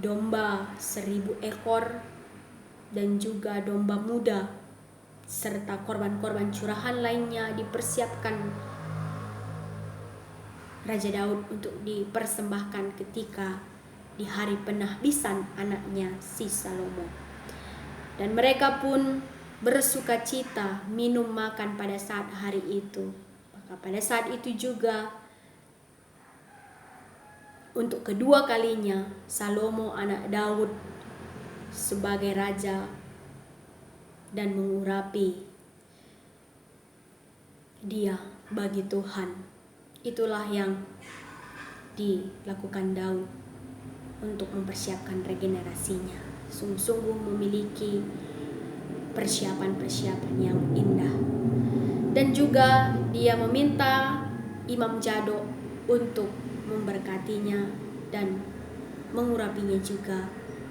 domba 1.000 ekor dan juga domba muda serta korban-korban curahan lainnya dipersiapkan Raja Daud untuk dipersembahkan ketika di hari penahbisan anaknya si Salomo. Dan mereka pun bersukacita minum makan pada saat hari itu. Maka pada saat itu juga untuk kedua kalinya Salomo anak Daud sebagai raja dan mengurapi dia bagi Tuhan. Itulah yang dilakukan Daud untuk mempersiapkan regenerasinya. Sungguh-sungguh memiliki persiapan-persiapan yang indah. Dan juga dia meminta Imam Zadok untuk memberkatinya dan mengurapinya juga,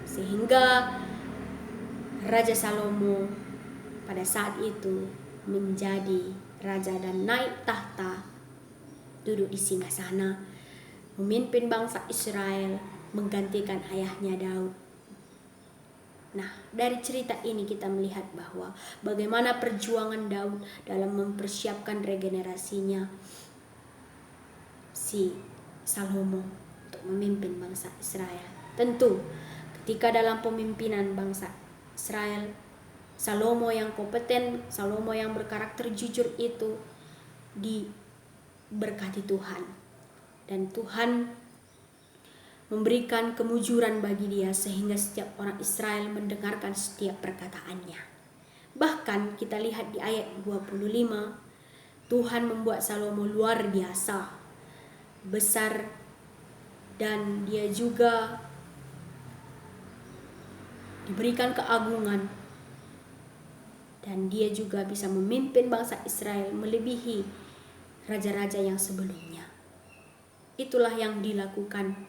sehingga Raja Salomo pada saat itu menjadi raja dan naik tahta, duduk di singgasana, memimpin bangsa Israel, menggantikan ayahnya Daud. Nah, dari cerita ini kita melihat bahwa bagaimana perjuangan Daud dalam mempersiapkan regenerasinya si Salomo untuk memimpin bangsa Israel. Tentu ketika dalam pemimpinan bangsa Israel, Salomo yang kompeten, Salomo yang berkarakter jujur itu diberkati Tuhan. Dan Tuhan memberikan kemujuran bagi dia sehingga setiap orang Israel mendengarkan setiap perkataannya. Bahkan kita lihat di ayat 25, Tuhan membuat Salomo luar biasa, besar, dan dia juga diberikan keagungan, dan dia juga bisa memimpin bangsa Israel melebihi raja-raja yang sebelumnya. Itulah yang dilakukan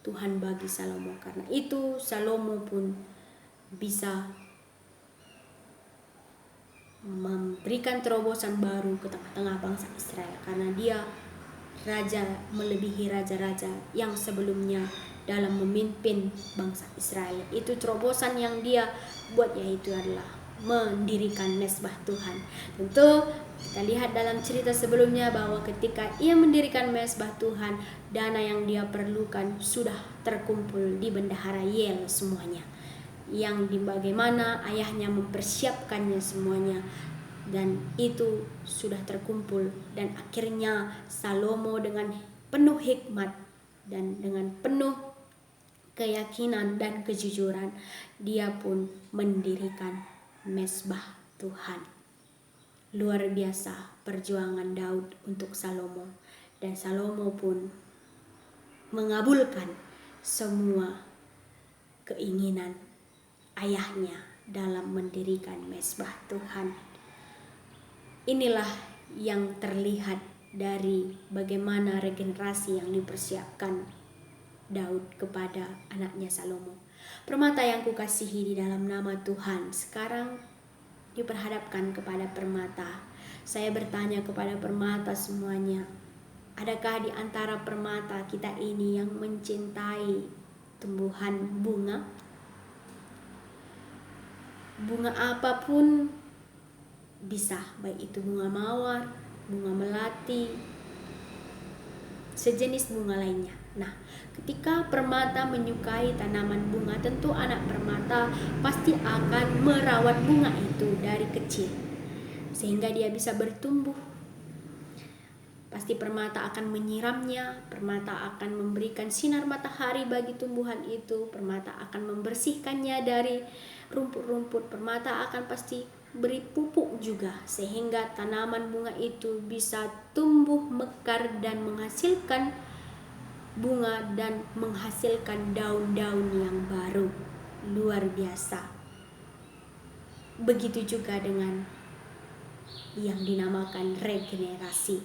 Tuhan bagi Salomo. Karena itu Salomo pun bisa memberikan terobosan baru ke tengah-tengah bangsa Israel, karena dia raja melebihi raja-raja yang sebelumnya dalam memimpin bangsa Israel. Itu terobosan yang dia buat, yaitu adalah mendirikan mezbah Tuhan. Tentu kita lihat dalam cerita sebelumnya bahwa ketika ia mendirikan mezbah Tuhan, dana yang dia perlukan sudah terkumpul di bendahara Yel semuanya, yang bagaimana ayahnya mempersiapkannya semuanya, dan itu sudah terkumpul. Dan akhirnya Salomo dengan penuh hikmat dan dengan penuh keyakinan dan kejujuran, dia pun mendirikan mezbah Tuhan. Luar biasa perjuangan Daud untuk Salomo, dan Salomo pun mengabulkan semua keinginan ayahnya dalam mendirikan mezbah Tuhan. Inilah yang terlihat dari bagaimana regenerasi yang dipersiapkan Daud kepada anaknya Salomo. Permata yang kukasihi di dalam nama Tuhan, sekarang diperhadapkan kepada permata. Saya bertanya kepada permata semuanya, adakah di antara permata kita ini yang mencintai tumbuhan bunga? Bunga apapun bisa, baik itu bunga mawar, bunga melati, sejenis bunga lainnya. Nah, ketika permata menyukai tanaman bunga, tentu anak permata pasti akan merawat bunga itu dari kecil sehingga dia bisa bertumbuh. Pasti permata akan menyiramnya, permata akan memberikan sinar matahari bagi tumbuhan itu, permata akan membersihkannya dari rumput-rumput, permata akan pasti beri pupuk juga sehingga tanaman bunga itu bisa tumbuh mekar dan menghasilkan bunga dan menghasilkan daun-daun yang baru. Luar biasa. Begitu juga dengan yang dinamakan regenerasi.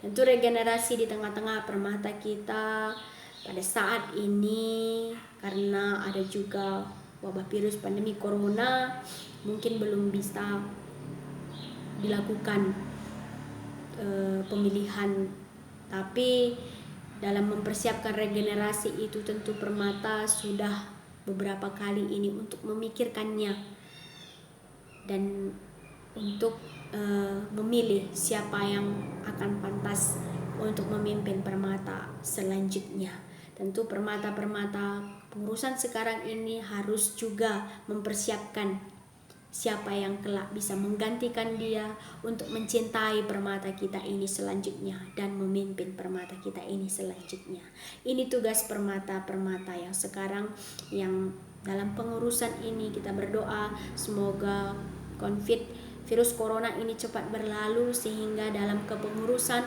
Tentu regenerasi di tengah-tengah permata kita pada saat ini, karena ada juga wabah virus pandemi corona, mungkin belum bisa dilakukan pemilihan, tapi dalam mempersiapkan regenerasi itu tentu permata sudah beberapa kali ini untuk memikirkannya dan untuk memilih siapa yang akan pantas untuk memimpin Permata selanjutnya. Tentu Permata pengurusan sekarang ini harus juga mempersiapkan siapa yang kelak bisa menggantikan dia untuk mencintai Permata kita ini selanjutnya dan memimpin Permata kita ini selanjutnya. Ini tugas Permata yang sekarang yang dalam pengurusan ini. Kita berdoa semoga virus corona ini cepat berlalu sehingga dalam kepengurusan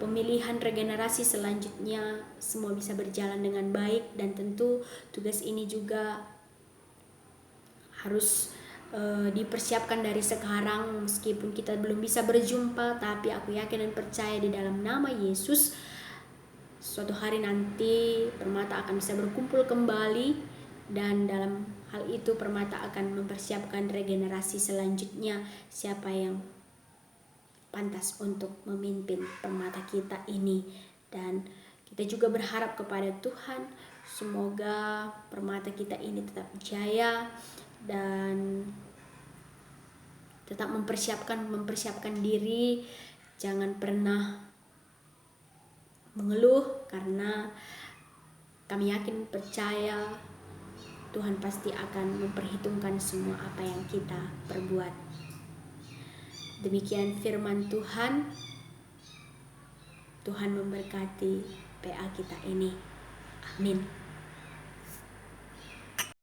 pemilihan regenerasi selanjutnya semua bisa berjalan dengan baik. Dan tentu tugas ini juga harus dipersiapkan dari sekarang, meskipun kita belum bisa berjumpa, tapi aku yakin dan percaya di dalam nama Yesus suatu hari nanti Permata akan bisa berkumpul kembali, dan dalam hal itu Permata akan mempersiapkan regenerasi selanjutnya, siapa yang pantas untuk memimpin Permata kita ini. Dan kita juga berharap kepada Tuhan semoga Permata kita ini tetap jaya dan tetap mempersiapkan diri. Jangan pernah mengeluh, karena kami yakin percaya Tuhan pasti akan memperhitungkan semua apa yang kita perbuat. Demikian firman Tuhan. Tuhan memberkati PA kita ini. Amin.